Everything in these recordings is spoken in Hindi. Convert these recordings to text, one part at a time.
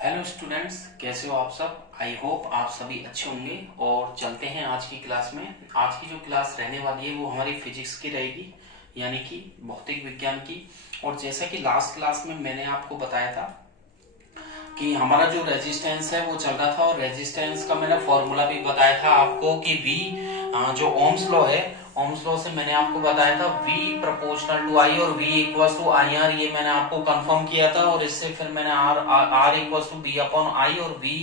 हेलो स्टूडेंट्स, कैसे हो आप सब। आई होप आप सभी अच्छे होंगे। और चलते हैं आज की क्लास में। आज की जो क्लास रहने वाली है वो हमारी फिजिक्स की रहेगी, यानी कि भौतिक विज्ञान की। और जैसा कि लास्ट क्लास में मैंने आपको बताया था कि हमारा जो रेजिस्टेंस है वो चल रहा था, और रेजिस्टेंस का मैंने फॉर्मूला भी बताया था आपको कि V जो ओम्स लॉ है, ओम्स लॉ से मैंने आपको बताया था V प्रोपोर्शनल टू I और V equal to I R, ये मैंने आपको कंफर्म किया था। और इससे फिर मैंने R equal to V upon I और V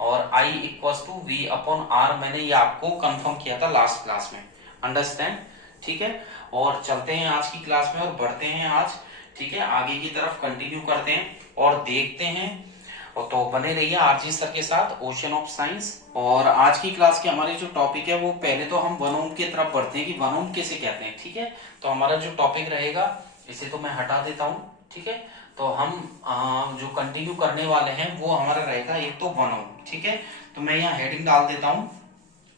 और I equal to V upon R, मैंने ये आपको कंफर्म किया था लास्ट क्लास में। अंडरस्टैंड? ठीक है। और चलते हैं आज की क्लास में और बढ़ते हैं आज, ठीक है, आगे की तरफ कंटिन्यू करते हैं और देखते हैं। और तो बने रहिए आरजी सर के साथ, ओशन ऑफ साइंस। और आज की क्लास के हमारे जो टॉपिक है वो पहले तो हम वन ओम की तरफ बढ़ते हैं कि वन ओम किसे कहते हैं। ठीक है, तो हमारा जो टॉपिक रहेगा, इसे तो मैं हटा देता हूँ। ठीक है, तो हम जो कंटिन्यू करने वाले हैं वो हमारा रहेगा एक तो वन ओम। ठीक है, तो मैं यहाँ हेडिंग डाल देता हूँ।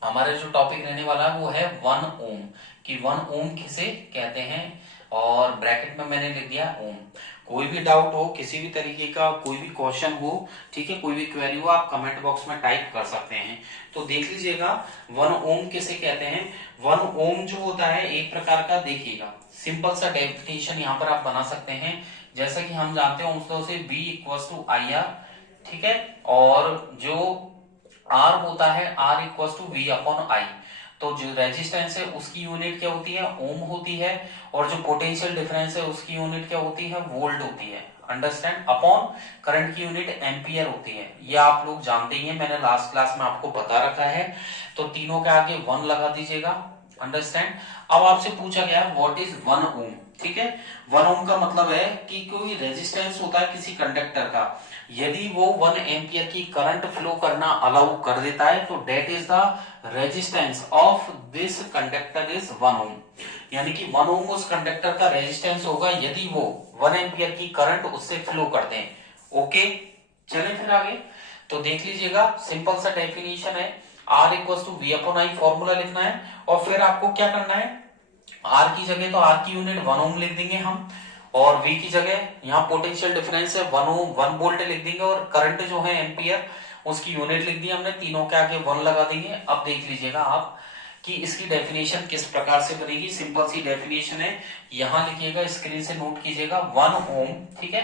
हमारे जो टॉपिक रहने वाला है वो है वन ओम, कि वन ओम किसे कहते हैं, और ब्रैकेट में मैंने लिख दिया ओम। कोई भी डाउट हो, किसी भी तरीके का कोई भी क्वेश्चन हो, ठीक है, कोई भी क्वेरी हो, आप कमेंट बॉक्स में टाइप कर सकते हैं। तो देख लीजिएगा वन ओम किसे कहते हैं। वन ओम जो होता है एक प्रकार का, देखिएगा सिंपल सा डेफिनेशन यहाँ पर आप बना सकते हैं। जैसा कि हम जानते हैं उस से V equal to I R, ठीक है, और जो आर होता है R equal to V upon I. तो जो रेजिस्टेंस है उसकी यूनिट क्या होती है, ओम होती है। और जो पोटेंशियल डिफरेंस है उसकी यूनिट क्या होती है, वोल्ट होती है। अंडरस्टैंड? अपॉन करंट की यूनिट एम्पियर होती है। ये आप लोग जानते ही हैं, मैंने लास्ट क्लास में आपको बता रखा है। तो तीनों के आगे वन लगा दीजिएगा। अंडरस्टैंड? अब आपसे पूछा गया व्हाट इज वन ओम। ठीक है, वन ओम का मतलब है कि कोई रेजिस्टेंस होता है किसी कंडक्टर का, यदि वो 1 एम्पियर की करंट फ्लो करना अलाउ कर देता है तो that is the resistance of this conductor is 1 ohm. यानी कि 1 ओम उस कंडक्टर का रेजिस्टेंस होगा यदि वो 1 एम्पियर की करंट उससे फ्लो करते हैं। ओके, चले फिर आगे। तो देख लीजिएगा, सिंपल सा डेफिनेशन है, R equal to V upon I, formula लिखना है। और फिर आपको क्या करना है, आर की जगह तो आर की यूनिट 1 ओम लिख देंगे हम, और V की जगह यहाँ पोटेंशियल डिफरेंस है 1 ओम 1 वोल्ट लिख देंगे, और करंट जो है एम्पियर उसकी यूनिट लिख दी हमने। तीनों के आगे 1 लगा देंगे। अब देख लीजिएगा आप कि इसकी डेफिनेशन किस प्रकार से बनेगी। सिंपल सी डेफिनेशन है, यहां लिखिएगा, स्क्रीन से नोट कीजिएगा 1 ओम। ठीक है,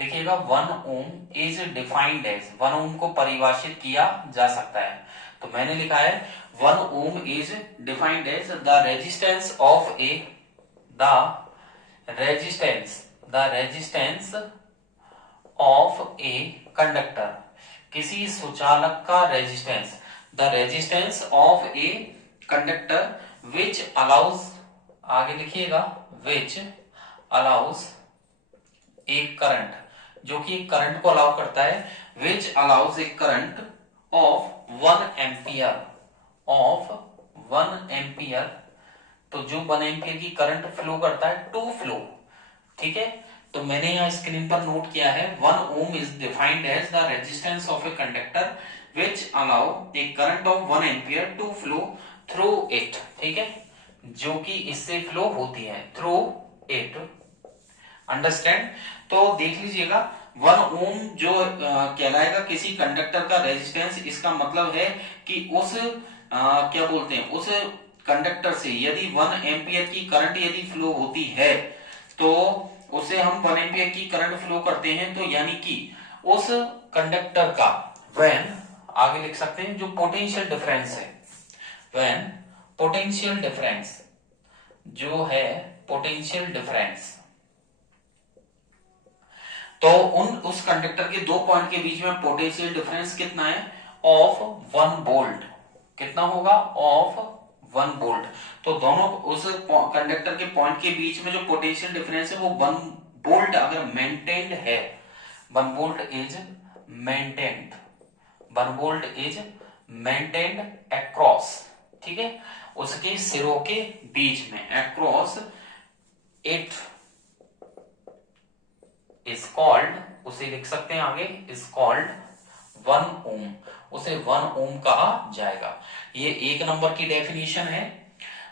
लिखिएगा 1 ओम इज डिफाइंड एज, 1 ओम को परिभाषित किया जा सकता है। तो मैंने लिखा है 1 ohm is defined as the resistance of a, the resistance, the resistance of a conductor, किसी सुचालक का resistance, the resistance of a conductor which allows, आगे लिखिएगा, विच अलाउज ए करंट, जो कि एक करंट को अलाउ करता है, which allows A current of 1 ampere, of 1 ampere. तो जो 1 एम्पियर की करंट फ्लो करता है टू फ्लो। ठीक है, तो मैंने यहाँ स्क्रीन पर नोट किया है 1 ohm is defined as the resistance of a conductor which allow a current of 1 ampere to flow through it. ठीक है, जो कि इससे फ्लो होती है, थ्रू इट। अंडरस्टैंड? तो देख लीजिएगा 1 ओम जो कहलाएगा किसी कंडक्टर का रेजिस्टेंस, इसका मतलब है कि उस क्या बोलते हैं, उस कंडक्टर से यदि 1 एम्पियर की करंट यदि फ्लो होती है तो उसे हम 1 एम्पियर की करंट फ्लो करते हैं, तो यानी कि उस कंडक्टर का व्हेन, आगे लिख सकते हैं, जो पोटेंशियल डिफरेंस है, व्हेन पोटेंशियल डिफरेंस जो है, पोटेंशियल डिफरेंस, तो उस कंडक्टर के दो पॉइंट के बीच में पोटेंशियल डिफरेंस कितना है, ऑफ 1 वोल्ट। कितना होगा, ऑफ 1 वोल्ट। तो दोनों उस कंडक्टर के पॉइंट के बीच में जो पोटेंशियल डिफरेंस है वो 1 वोल्ट अगर मेंटेन्ड है, 1 volt is maintained, 1 volt is maintained across, ठीक है, उसके सिरों के बीच में, अक्रॉस इट इज कॉल्ड, उसे लिख सकते हैं आगे, इज कॉल्ड 1 ओम, उसे 1 ओम कहा जाएगा। ये 1 नंबर की डेफिनेशन है।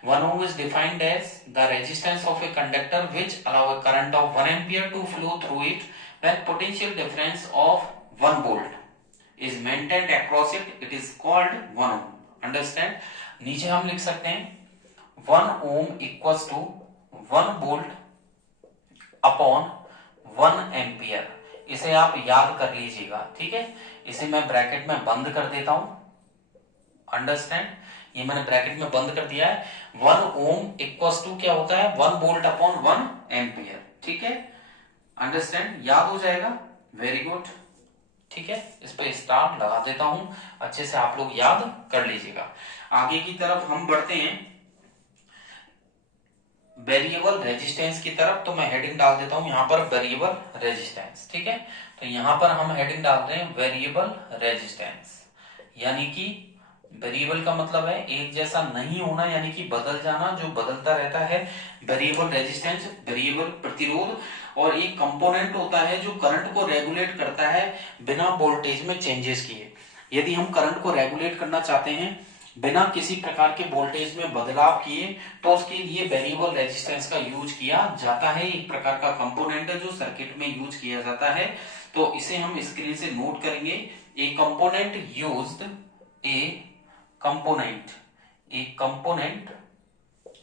1 ohm is defined as the resistance of a conductor which allow a current of 1 ampere to flow through it when potential difference of 1 volt नीचे हम लिख सकते हैं 1 ohm equals to 1 volt upon 1 ampere. इसे आप याद कर लीजिएगा, ठीक है। इसे मैं ब्रैकेट में बंद कर देता हूं, अंडरस्टैंड। ये मैंने ब्रैकेट में बंद कर दिया है। 1 ओम इक्वल्स टू क्या होता है, 1 वोल्ट अपॉन 1 एम्पियर, ठीक है। अंडरस्टैंड, याद हो जाएगा, वेरी गुड, ठीक है। इस पे स्टार लगा देता हूं, अच्छे से आप लोग याद कर लीजिएगा। आगे की तरफ हम बढ़ते हैं वेरिएबल रेजिस्टेंस की तरफ। तो मैं हेडिंग डाल देता हूं यहां पर वेरिएबल रेजिस्टेंस, ठीक है। तो यहां पर हम हेडिंग डाल रहे हैं वेरिएबल रेजिस्टेंस, यानी कि वेरिएबल का मतलब है एक जैसा नहीं होना, यानी कि बदल जाना, जो बदलता रहता है। वेरिएबल रेजिस्टेंस वेरिएबल प्रतिरोध, और एक कंपोनेंट होता है जो करंट को रेगुलेट करता है बिना वोल्टेज में चेंजेस किए। यदि हम करंट को रेगुलेट करना चाहते हैं बिना किसी प्रकार के वोल्टेज में बदलाव किए, तो उसके लिए वेरिएबल रेजिस्टेंस का यूज किया जाता है। एक प्रकार का कंपोनेंट है जो सर्किट में यूज किया जाता है। तो इसे हम स्क्रीन से नोट करेंगे। ए component used, A component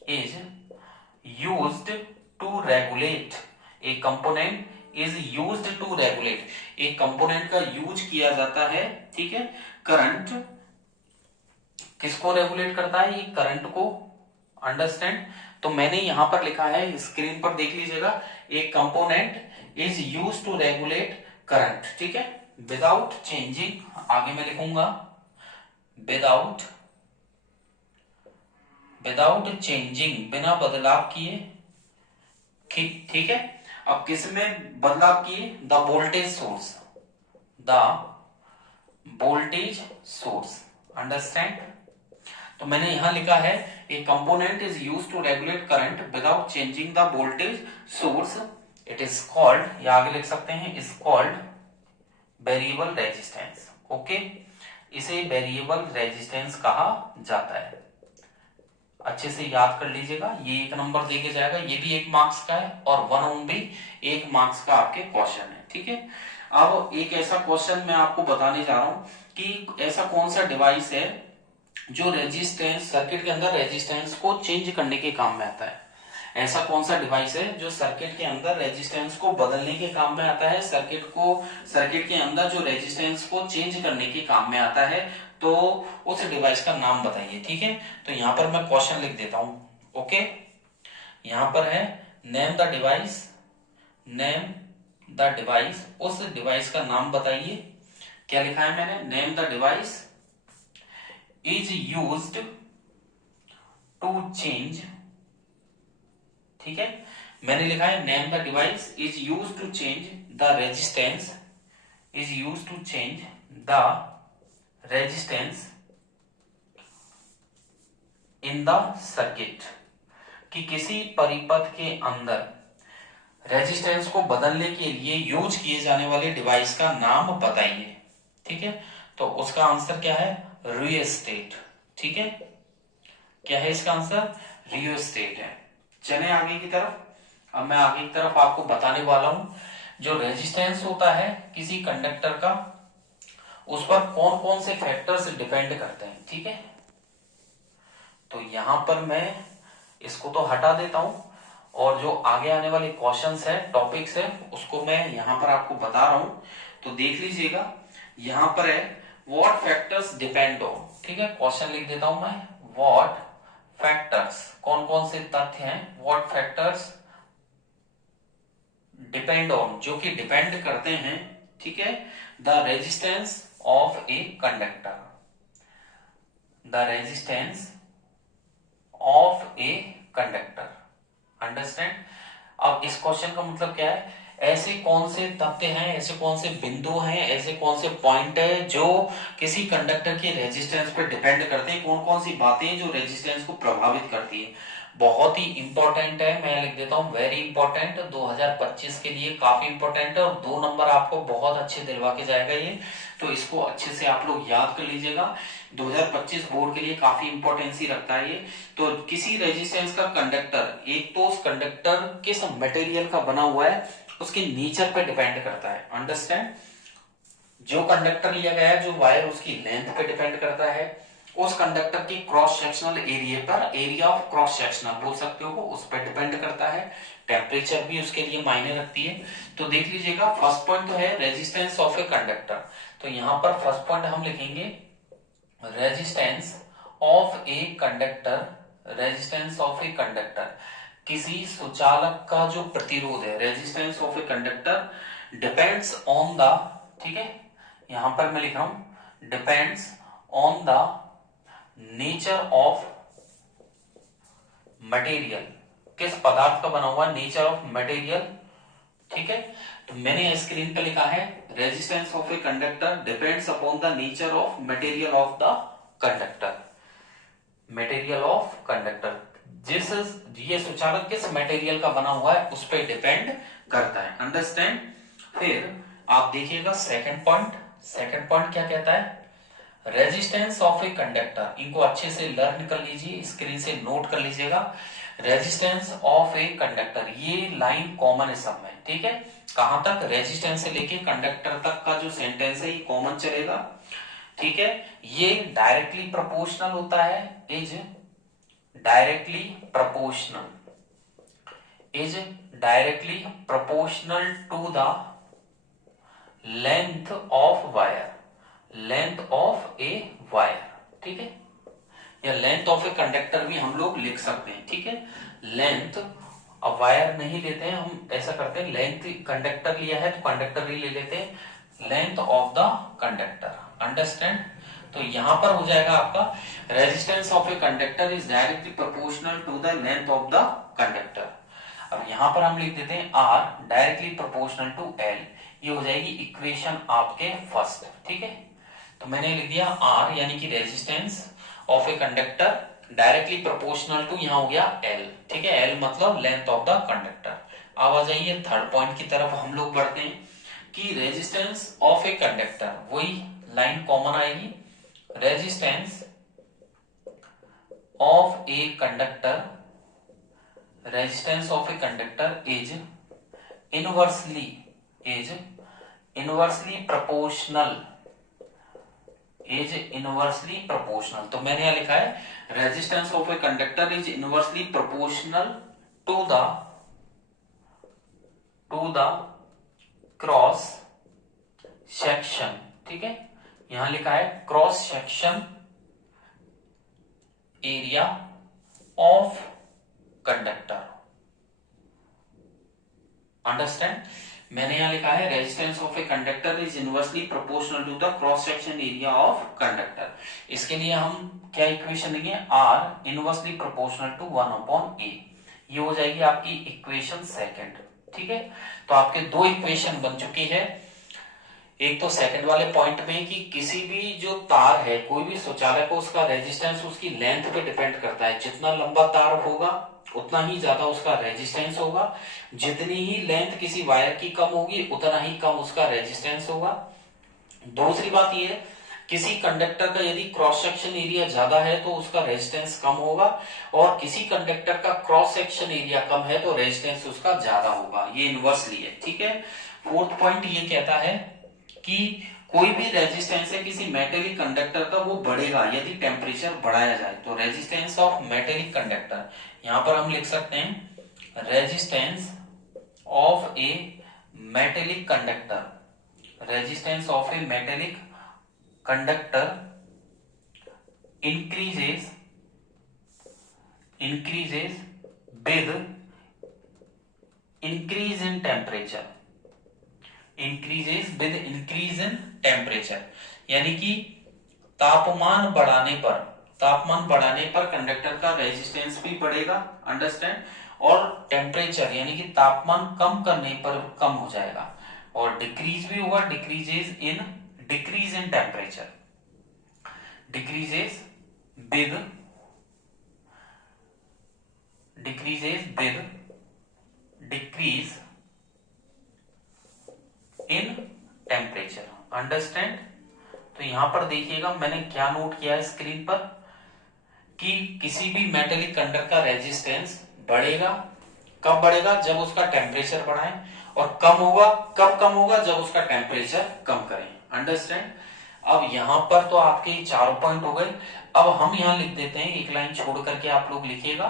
is used to regulate, a component is used to regulate, एक कंपोनेंट का यूज किया जाता है, ठीक है। करंट किसको रेगुलेट करता है, ये करंट को, अंडरस्टैंड। तो मैंने यहां पर लिखा है, स्क्रीन पर देख लीजिएगा, एक component is use to regulate current, ठीक है, विदाउट चेंजिंग, आगे मैं लिखूंगा विदाउट चेंजिंग, बिना बदलाव किए, ठीक है। अब किस में बदलाव किए, द वोल्टेज सोर्स, अंडरस्टैंड। तो मैंने यहां लिखा है a component is use to regulate current without changing the voltage source, it is called, या आगे लिख सकते हैं, is called variable resistance, okay. इसे वेरिएबल रेजिस्टेंस कहा जाता है। अच्छे से याद कर लीजिएगा, ये 1 नंबर देके जाएगा, ये भी 1 मार्क्स का है, और 1 ओम भी 1 मार्क्स का आपके क्वेश्चन है, ठीक है। अब एक ऐसा क्वेश्चन मैं आपको बताने जा रहा हूं कि ऐसा कौन सा डिवाइस है जो रेजिस्टेंस, सर्किट के अंदर रेजिस्टेंस को चेंज करने के काम में आता है। ऐसा कौन सा डिवाइस है जो सर्किट के अंदर रेजिस्टेंस को बदलने के काम में आता है, सर्किट के अंदर जो रेजिस्टेंस को चेंज करने के काम में आता है। तो उस डिवाइस का नाम बताइए, ठीक है। तो यहां पर मैं क्वेश्चन लिख देता हूं, ओके। यहां पर है नेम द डिवाइस, उस डिवाइस का नाम बताइए। क्या लिखा है मैंने, name the device is used to change, ठीक है। मैंने लिखा है name the device is use to change the resistance, is use to change the resistance in the circuit, कि किसी परिपथ के अंदर रेजिस्टेंस को बदलने के लिए यूज किए जाने वाले डिवाइस का नाम बताइए, ठीक है। तो उसका आंसर क्या है, रियोस्टेट, ठीक है। क्या है इसका आंसर, रियोस्टेट है। चले आगे की तरफ। अब मैं आगे की तरफ आपको बताने वाला हूं, जो रेजिस्टेंस होता है किसी कंडक्टर का, उस पर कौन कौन से फैक्टर्स डिपेंड करते हैं, ठीक है। तो यहां पर मैं इसको तो हटा देता हूं, और जो आगे आने वाले क्वेश्चंस है, टॉपिक्स है, उसको मैं यहां पर आपको बता रहा हूं। तो देख लीजिएगा, यहां पर है व्हाट फैक्टर्स डिपेंड ऑन, ठीक है। क्वेश्चन लिख देता हूं मैं, व्हाट फैक्टर्स, कौन कौन से तथ्य हैं, व्हाट फैक्टर्स डिपेंड ऑन, जो कि डिपेंड करते हैं, ठीक है, the resistance of a conductor, the resistance of a conductor, understand. अब इस क्वेश्चन का मतलब क्या है, ऐसे कौन से तथ्य हैं, ऐसे कौन से बिंदु हैं, ऐसे कौन से पॉइंट है जो किसी कंडक्टर के रेजिस्टेंस पर डिपेंड करते हैं, कौन कौन सी बातें जो रेजिस्टेंस को प्रभावित करती है। बहुत ही इंपॉर्टेंट है, मैं लिख देता हूं वेरी इंपॉर्टेंट, 2025 के लिए काफी इंपॉर्टेंट है, और 2 नंबर आपको बहुत अच्छे दिलवा के जाएगा ये। तो इसको अच्छे से आप लोग याद कर लीजिएगा, 2025 बोर्ड के लिए काफी इंपॉर्टेंसी रखता है ये। तो किसी रेजिस्टेंस का कंडक्टर, एक तो उस कंडक्टर किस मटेरियल का बना हुआ है, उसके नेचर पे डिपेंड करता है, अंडरस्टैंड। जो कंडक्टर लिया गया है, जो वायर, उसकी लेंथ पे डिपेंड करता है, उस कंडक्टर के क्रॉस सेक्शनल एरिया पर, एरिया ऑफ क्रॉस सेक्शनल बोल सकते हो, उस पर डिपेंड करता है। टेम्परेचर भी उसके लिए मायने रखती है। तो देख लीजिएगा, फर्स्ट पॉइंट तो है रेजिस्टेंस ऑफ ए कंडक्टर। तो यहां पर फर्स्ट पॉइंट हम लिखेंगे resistance of a conductor. Resistance of a conductor, किसी सुचालक का जो प्रतिरोध है, resistance of a conductor depends on the, ठीक है, यहां पर मैं लिख रहा हूं depends on the nature of material, किस पदार्थ का बना हुआ, नेचर ऑफ मटेरियल, ठीक है। तो मैंने स्क्रीन पे लिखा है resistance of a conductor depends upon the nature of material of the conductor. Material of conductor, जिस ये सुचालक किस मटेरियल का बना हुआ है उस पर डिपेंड करता है। अंडरस्टैंड। फिर आप देखिएगा सेकंड पॉइंट। सेकंड पॉइंट क्या कहता है, रेजिस्टेंस ऑफ ए कंडक्टर। इनको अच्छे से लर्न कर लीजिए, स्क्रीन से नोट कर लीजिएगा। रेजिस्टेंस ऑफ ए कंडक्टर, ये लाइन कॉमन है सब में, ठीक है। कहां तक, रेजिस्टेंस से लेके कंडक्टर तक का जो सेंटेंस है ये कॉमन चलेगा, ठीक है। ये डायरेक्टली प्रोपोर्शनल होता है, is directly proportional, is directly proportional to the length of wire, length of a wire, ठीक है। या लेंथ ऑफ ए कंडक्टर भी हम लोग लिख सकते हैं, ठीक है। लेंथ, अब वायर नहीं लेते हैं हम, ऐसा करते हैं लेंथ, कंडक्टर लिया है तो कंडक्टर ही ले लेते हैं, length of the conductor. Understand. तो यहां पर हो जाएगा आपका resistance of a conductor is directly proportional to the length of the conductor. अब यहां पर हम लिख देते हैं R directly proportional to L, ये हो जाएगी इक्वेशन आपके फर्स्ट, ठीक है। तो मैंने लिख दिया आर यानी कि resistance of a conductor directly proportional to, यहां हो गया एल, ठीक है। एल मतलब लेंथ ऑफ द कंडक्टर। अब आ जाइए थर्ड पॉइंट की तरफ हम लोग बढ़ते हैं कि रेजिस्टेंस ऑफ ए कंडक्टर, वही लाइन कॉमन आएगी, resistance of a conductor, resistance of a conductor is inversely proportional, is inversely proportional. तो मैंने यहां लिखा है resistance of a conductor is inversely proportional to the cross section, ठीक है। यहां लिखा है cross section area of conductor. Understand. मैंने यहां लिखा है resistance of a conductor is inversely proportional to the cross section area of conductor. इसके लिए हम क्या इक्वेशन लेंगे, are inversely proportional to 1/a, ये हो जाएगी आपकी इक्वेशन सेकंड, ठीक है। तो आपके दो इक्वेशन बन चुकी है। एक तो सेकंड वाले पॉइंट में कि किसी भी जो तार है, कोई भी शौचालय को, उसका रेजिस्टेंस उसकी लेंथ पे डिपेंड करता है। जितना लंबा तार होगा उतना ही ज्यादा उसका रेजिस्टेंस होगा, जितनी ही लेंथ किसी वायर की कम होगी उतना ही कम उसका रेजिस्टेंस होगा। दूसरी बात यह है, किसी कंडक्टर का यदि क्रॉस सेक्शन एरिया ज्यादा है तो उसका रेजिस्टेंस कम होगा, और किसी कंडक्टर का क्रॉस सेक्शन एरिया कम है तो रेजिस्टेंस उसका ज्यादा होगा। ये इनवर्सली है, ठीक है। फोर्थ पॉइंट ये कहता है कि कोई भी रेजिस्टेंस है किसी मेटेलिक कंडक्टर का, वो बढ़ेगा यदि टेम्परेचर बढ़ाया जाए। तो रेजिस्टेंस ऑफ मेटेलिक कंडक्टर, यहां पर हम लिख सकते हैं resistance of A metallic conductor, resistance of A metallic conductor increases with increase in temperature, increases with increase in temperature, यानी कि तापमान बढ़ाने पर कंडक्टर का रेजिस्टेंस भी बढ़ेगा। अंडरस्टैंड। और टेम्परेचर यानी कि तापमान कम करने पर कम हो जाएगा, और डिक्रीज भी होगा, decrease in temperature, decreases with decrease in temperature। Understand. तो यहां पर देखिएगा मैंने क्या नोट किया है स्क्रीन पर कि किसी भी मेटेलिक कंडक्टर का रेजिस्टेंस बढ़ेगा, कब बढ़ेगा, जब उसका टेम्परेचर बढ़ाएं, और कम होगा, कब कम होगा, जब उसका टेम्परेचर कम करें। अंडरस्टैंड। अब यहां पर तो आपके चारों पॉइंट हो गए। अब हम यहां लिख देते हैं, एक लाइन छोड़ करके आप लोग लिखिएगा,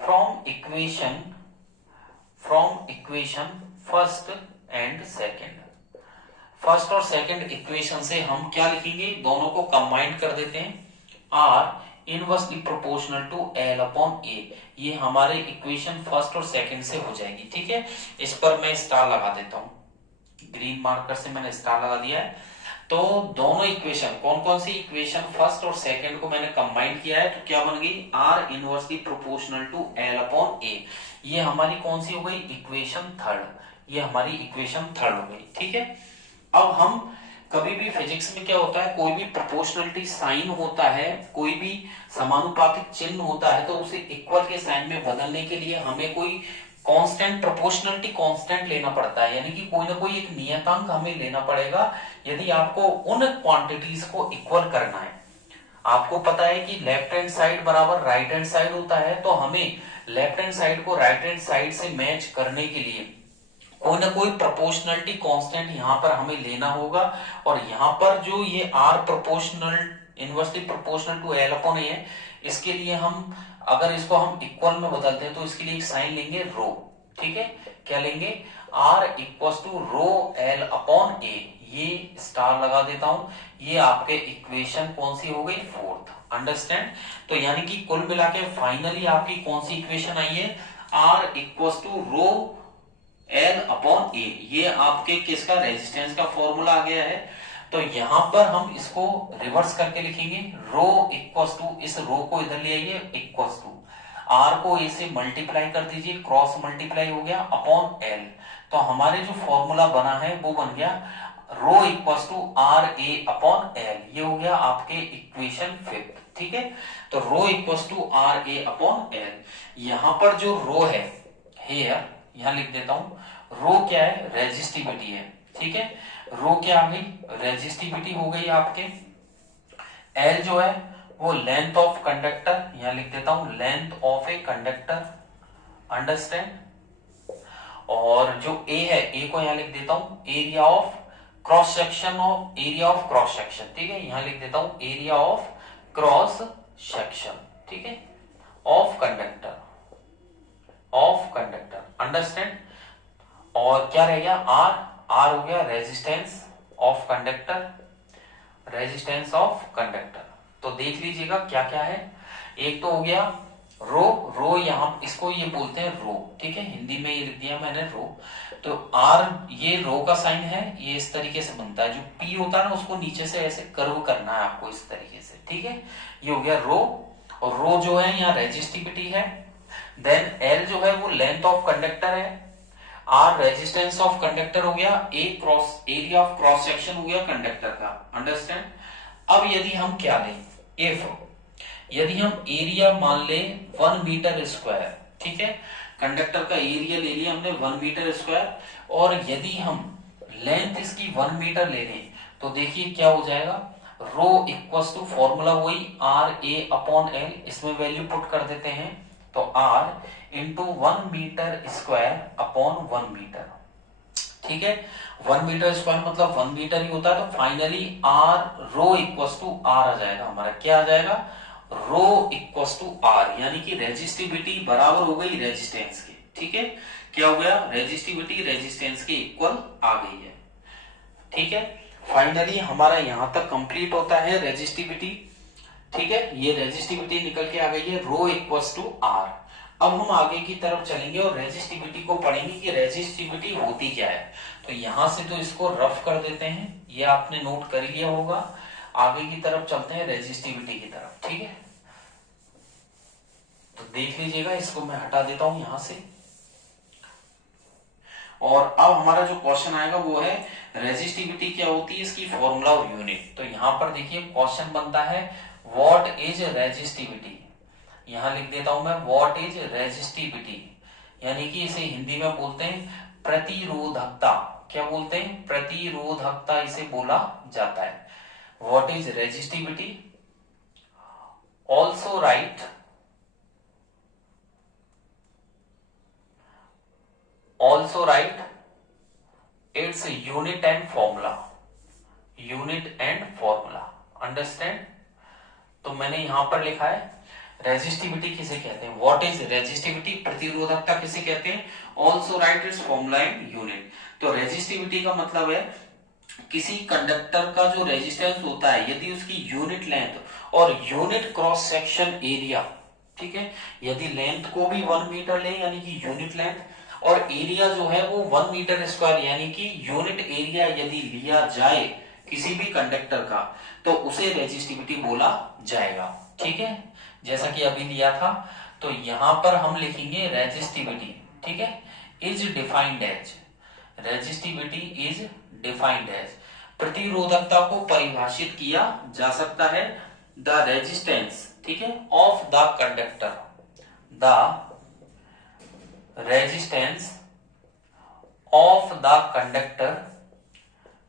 from equation first and second. First और सेकंड इक्वेशन से हम क्या लिखेंगे, दोनों को कंबाइन कर देते हैं, R inversely proportional to L upon A. ये हमारे इक्वेशन फर्स्ट और सेकंड से हो जाएगी। ठीक है, इस पर मैं स्टार लगा देता हूं, ग्रीन मार्कर से मैंने स्टार लगा दिया है। तो दोनों इक्वेशन, कौन कौन सी इक्वेशन फर्स्ट और सेकंड को मैंने कंबाइन किया है, तो क्या बन गई, R inversely proportional to L upon A. ये हमारी कौन सी हो गई, इक्वेशन थर्ड। ये हमारी इक्वेशन थर्ड हो गई। ठीक है, अब हम कभी भी फिजिक्स में क्या होता है, कोई भी प्रोपोर्शनलिटी साइन होता है, कोई भी समानुपातिक चिन्ह होता है, तो उसे इक्वल के साइन में बदलने के लिए हमें कोई कांस्टेंट, प्रोपोर्शनलिटी कांस्टेंट लेना पड़ता है, यानी कि कोई ना कोई एक नियतांक हमें लेना पड़ेगा यदि आपको उन क्वांटिटीज को इक्वल करना है। आपको पता है कि लेफ्ट हैंड साइड बराबर राइट हैंड साइड होता है, तो हमें लेफ्ट हैंड साइड को राइट हैंड साइड से मैच करने के लिए कोई ना कोई प्रोपोर्शनलिटी कांस्टेंट यहां पर हमें लेना होगा। और यहां पर जो ये R proportional, inversely proportional to L upon A है, इसके लिए हम अगर इसको हम इक्वल में बदलते हैं तो इसके लिए एक साइन लेंगे रो। ठीक है, क्या लेंगे, R equal to rho L upon A. ये स्टार लगा देता हूं, ये आपके इक्वेशन कौन सी हो गई, फोर्थ। अंडरस्टैंड। तो यानी कि कुल मिला के फाइनली आपकी कौन सी इक्वेशन आई है, R equal to rho L upon A. ये आपके किसका, रेजिस्टेंस का फॉर्मूला आ गया है। तो यहां पर हम इसको रिवर्स करके लिखेंगे, रो इक्वल्स टू, इस रो को इधर ले आइए, इक्वल्स टू आर को ए से मल्टीप्लाई कर दीजिए, क्रॉस मल्टीप्लाई हो गया, अपॉन एल। तो हमारे जो फॉर्मूला बना है वो बन गया rho equals to R A upon L. ये हो गया आपके इक्वेशन फिफ्थ। ठीक है, तो rho equals to R A upon L. यहां पर जो रो है, हेयर यहां लिख देता हूं, रो क्या है, रेजिस्टिविटी है। ठीक है, रो क्या आ गई, रेजिस्टिविटी हो गई आपके। एल जो है वो लेंथ ऑफ कंडक्टर, यहां लिख देता हूं, length of a conductor. Understand. और जो ए है, ए को यहां लिख देता हूं, area of cross section of, area of cross section. ठीक है, यहां लिख देता हूं एरिया ऑफ क्रॉस सेक्शन। ठीक है, of conductor, of conductor. Understand. और क्या रह गया, आर, आर हो गया resistance of conductor, resistance of conductor. तो देख लीजिएगा क्या क्या है, एक तो हो गया रो, रो यहां इसको ये बोलते हैं रो। ठीक है, हिंदी में ये लिख दिया मैंने रो। तो आर, ये रो का साइन है, ये इस तरीके से बनता है, जो पी होता है ना उसको नीचे से ऐसे कर्व करना है आपको इस तरीके से। ठीक है, ये हो गया रो। और रो जो है यहाँ रेजिस्टिविटी है। देन एल जो है वो लेंथ ऑफ कंडक्टर है, आर रेजिस्टेंस ऑफ कंडक्टर हो गया, A cross, area of cross section हो गया कंडक्टर का। अंडरस्टैंड। अब यदि हम क्या लें, इफ यदि हम एरिया मान ले 1 मीटर स्क्वायर। ठीक है, कंडक्टर का एरिया ले लिया हमने 1 मीटर स्क्वायर, और यदि हम लेंथ इसकी 1 मीटर ले लें तो देखिए क्या हो जाएगा, रो इक्वल्स टू फॉर्मूला वही आर ए अपॉन एल, इसमें वैल्यू पुट कर देते हैं, तो R into 1 metre square upon 1 metre. ठीक है, 1 मीटर स्क्वायर मतलब 1 मीटर ही होता है, तो finally R rho equals to R आ जाएगा हमारा, क्या आ जाएगा, रो इक्वल्स टू आर। यानी कि रेजिस्टिविटी बराबर हो गई रेजिस्टेंस के। ठीक है, क्या हो गया, रेजिस्टिविटी रेजिस्टेंस के इक्वल आ गई है। ठीक है, फाइनली हमारा यहां तक कंप्लीट होता है रेजिस्टिविटी। ठीक है, ये रेजिस्टिविटी निकल के आ गई है, रो इक्वल्स टू आर। अब हम आगे की तरफ चलेंगे और रेजिस्टिविटी को पढ़ेंगे कि रेजिस्टिविटी होती क्या है। तो यहां से तो इसको रफ कर देते हैं, ये आपने नोट कर लिया होगा। आगे की तरफ चलते हैं रेजिस्टिविटी की तरफ। ठीक है, तो देख लीजिएगा, इसको मैं हटा देता हूं यहां से। और अब हमारा जो क्वेश्चन आएगा वो है रेजिस्टिविटी क्या होती है, इसकी फॉर्मूला और यूनिट। तो यहां पर देखिए क्वेश्चन बनता है व्हाट इज रेजिस्टिविटी। यहां लिख देता हूं मैं व्हाट इज रेजिस्टिविटी, यानी कि इसे हिंदी में बोलते हैं प्रतिरोधकता। क्या बोलते हैं, प्रतिरोधकता इसे बोला जाता है। What is resistivity, also right its unit and formula, unit and formula. Understand? तो मैंने यहां पर लिखा है रेजिस्टिविटी किसे कहते हैं, व्हाट इज रेजिस्टिविटी, प्रतिरोधकता किसे कहते हैं, also right it's formula in unit. तो रेजिस्टिविटी का मतलब है किसी कंडक्टर का जो रेजिस्टेंस होता है यदि उसकी यूनिट लेंथ और यूनिट क्रॉस सेक्शन एरिया, ठीक है, यदि लेंथ को भी 1 मीटर ले यानी कि यूनिट लेंथ और एरिया जो है वो 1 मीटर स्क्वायर यानी कि यूनिट एरिया यदि लिया जाए किसी भी कंडक्टर का तो उसे रेजिस्टिविटी बोला जाएगा। ठीक है, जैसा कि अभी लिया था। तो यहां पर हम लिखेंगे रेजिस्टिविटी, ठीक है, is defined as, resistivity is defined as, प्रतिरोधकता को परिभाषित किया जा सकता है द रेजिस्टेंस, ठीक है, of the conductor, the resistance of the conductor,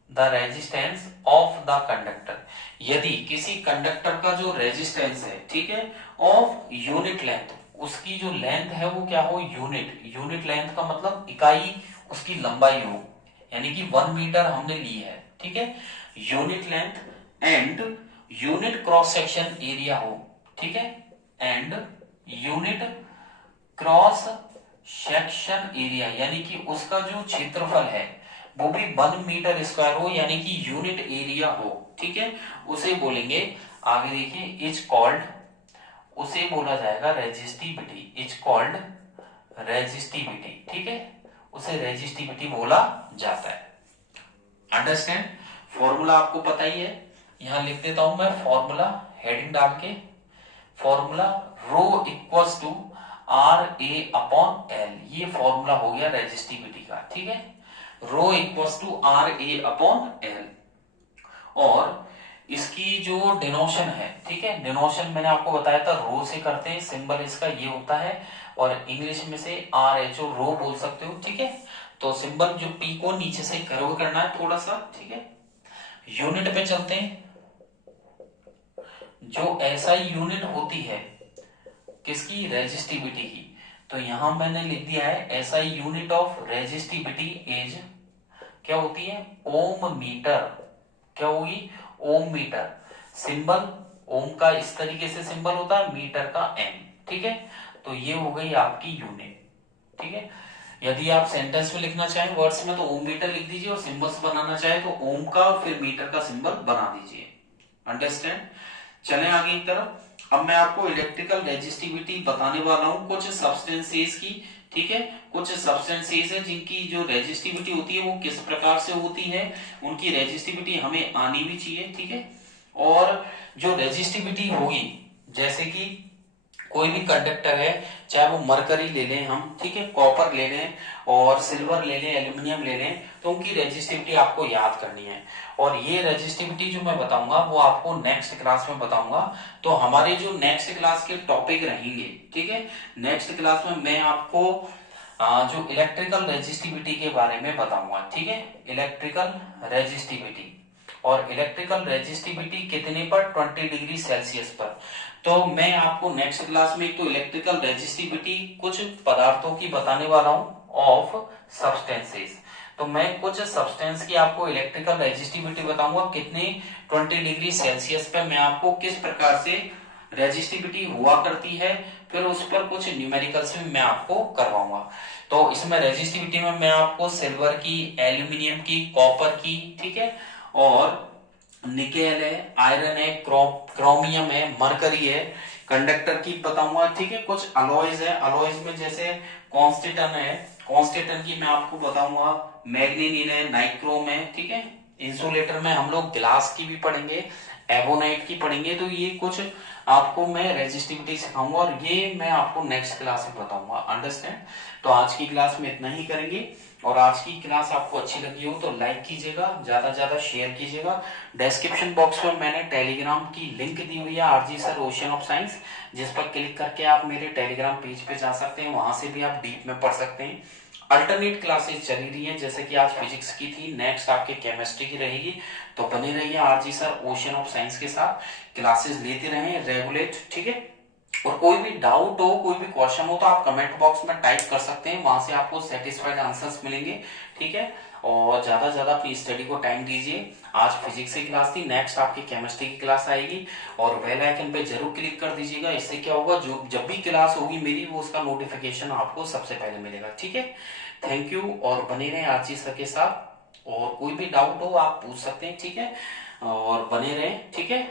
the resistance of the conductor, यदि किसी कंडक्टर का जो रेजिस्टेंस है, ठीक है, ऑफ यूनिट लेंथ, उसकी जो लेंथ है वो क्या हो, यूनिट, यूनिट लेंथ का मतलब इकाई उसकी लंबाई हो, यानी कि 1 मीटर हमने ली है, ठीक है, unit length and unit cross section area हो, ठीक है, and unit cross section area यानी कि उसका जो क्षेत्रफल है वो भी 1 मीटर स्क्वायर हो यानी कि यूनिट एरिया हो, ठीक है, उसे बोलेंगे, आगे देखिए, इज कॉल्ड, उसे बोला जाएगा रेजिस्टिविटी, इज कॉल्ड रेजिस्टिविटी, ठीक है, उसे रेजिस्टिविटी बोला जाता है। अंडरस्टैंड? फॉर्मूला आपको पता ही है, यहां लिख देता हूं मैं फॉर्मूला, हेडिंग डाल के, formula rho equals to R A upon L, ये फॉर्मूला हो गया रेजिस्टिविटी का, ठीक है, rho equals to R A upon L. और इसकी जो डिनोशन है, ठीक है, डिनोशन मैंने आपको बताया था रो से करते हैं, सिंबल इसका ये होता है, और इंग्लिश में से आर एच ओ रो बोल सकते हो, ठीक है। तो सिंबल जो पी को नीचे से कर्व करना है थोड़ा सा, ठीक है। यूनिट पे चलते हैं, जो ऐसा यूनिट होती है किसकी, रेजिस्टिविटी की, तो यहां मैंने लिख दिया है ऐसा यूनिट ऑफ रेजिस्टिविटी इज, क्या होती है, ओम मीटर, क्या होगी, ओम मीटर, सिंबल ओम का इस तरीके से सिंबल होता है, मीटर का एम, ठीक है, तो ये हो गई आपकी यूनिट, ठीक है। यदि आप सेंटेंस में लिखना चाहें वर्ड्स में तो ओम मीटर लिख दीजिए, और सिंबल्स बनाना चाहे तो ओम का और फिर मीटर का सिंबल बना दीजिए। अंडरस्टैंड? चलें आगे की तरफ। अब मैं आपको इलेक्ट्रिकल रेजिस्टिविटी बताने वाला हूं कुछ सब्सटेंसेस की, ठीक है, कुछ सब्सटेंसेस है जिनकी जो रेजिस्टिविटी होती है वो किस प्रकार से होती है, उनकी रेजिस्टिविटी हमें आनी भी चाहिए, ठीक है। और जो रेजिस्टिविटी होगी, जैसे कि कोई भी कंडक्टर है, चाहे वो मरकरी ले लें हम, ठीक है, कॉपर ले लें और सिल्वर ले लें, एल्यूमिनियम ले लें, तो उनकी रेजिस्टिविटी आपको याद करनी है। और ये रेजिस्टिविटी जो मैं बताऊंगा वो आपको नेक्स्ट क्लास में बताऊंगा। तो हमारे जो नेक्स्ट क्लास के टॉपिक रहेंगे, ठीक है, नेक्स्ट क्लास में मैं आपको जो इलेक्ट्रिकल रेजिस्टिविटी के बारे में बताऊंगा, ठीक है, इलेक्ट्रिकल रेजिस्टिविटी। और इलेक्ट्रिकल रेजिस्टिविटी कितने पर, 20 डिग्री सेल्सियस पर। तो मैं आपको नेक्स्ट क्लास में एक तो इलेक्ट्रिकल रेजिस्टिविटी कुछ पदार्थों की बताने वाला हूं ऑफ सब्सटेंसेस। तो मैं कुछ सब्सटेंस की आपको इलेक्ट्रिकल रेजिस्टिविटी बताऊंगा कितने, 20 डिग्री सेल्सियस पे मैं आपको किस प्रकार से रेजिस्टिविटी हुआ करती है, फिर उस पर कुछ न्यूमेरिकल्स भी मैं आपको करवाऊंगा। तो इसमें रेजिस्टिविटी में मैं आपको सिल्वर की, एल्यूमिनियम की, कॉपर की, ठीक है, और निकेल है, आयरन है, क्रोमियम है, मरकरी है, कंडक्टर की बताऊंगा, ठीक है, कुछ अलॉयज है, अलॉयज में जैसे कॉन्स्टेंटन है, कॉन्स्टेंटन की मैं आपको बताऊंगा, मैग्नीनियम है, नाइक्रोम है, ठीक है। इंसुलेटर में हम लोग ग्लास की भी पढ़ेंगे, एबोनाइट की पढ़ेंगे। तो ये कुछ आपको मैं रेजिस्टिविटी सिखाऊंगा और ये मैं आपको नेक्स्ट क्लास में बताऊंगा। अंडरस्टैंड? तो आज की क्लास में इतना ही करेंगे, और आज की क्लास आपको अच्छी लगी हो तो लाइक कीजिएगा, ज्यादा ज्यादा शेयर कीजिएगा। डिस्क्रिप्शन बॉक्स में मैंने टेलीग्राम की लिंक दी हुई है, RG sir ocean of science, जिस पर क्लिक करके आप मेरे टेलीग्राम पेज पे जा सकते हैं, वहां से भी आप डीप में पढ़ सकते हैं। अल्टरनेट क्लासेस चली रही हैं, जैसे कि आज फिजिक्स की थी, नेक्स्ट आपके केमिस्ट्री की रहेगी। तो बने रहिए RG sir ocean of science के साथ, क्लासेस लेते रहें रेगुलेट, ठीक है। और कोई भी डाउट हो, कोई भी क्वेश्चन हो तो आप कमेंट बॉक्स में टाइप कर सकते हैं, वहां से आपको सेटिस्फाइड आंसर्स मिलेंगे, ठीक है। और ज्यादा से ज्यादा अपनी स्टडी को टाइम दीजिए। आज फिजिक्स की क्लास थी, नेक्स्ट आपकी केमिस्ट्री की क्लास आएगी और बेल आइकन पे जरूर क्लिक कर दीजिएगा। इससे क्या होगा, जो जब भी क्लास होगी मेरी, वो उसका नोटिफिकेशन आपको सबसे पहले मिलेगा। ठीक है, थैंक यू और बने रहें आरजी सर के साथ। और कोई भी डाउट हो आप पूछ सकते हैं, ठीक है, और बने रहें, ठीक है।